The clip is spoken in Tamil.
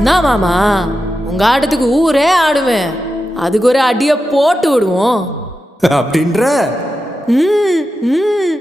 என்ன மாமா, உங்க ஆட்டத்துக்கு ஊரே ஆடுவேன். அதுக்கு ஒரு அடியை போட்டு விடுவோம் அப்படின்ற ம் ம்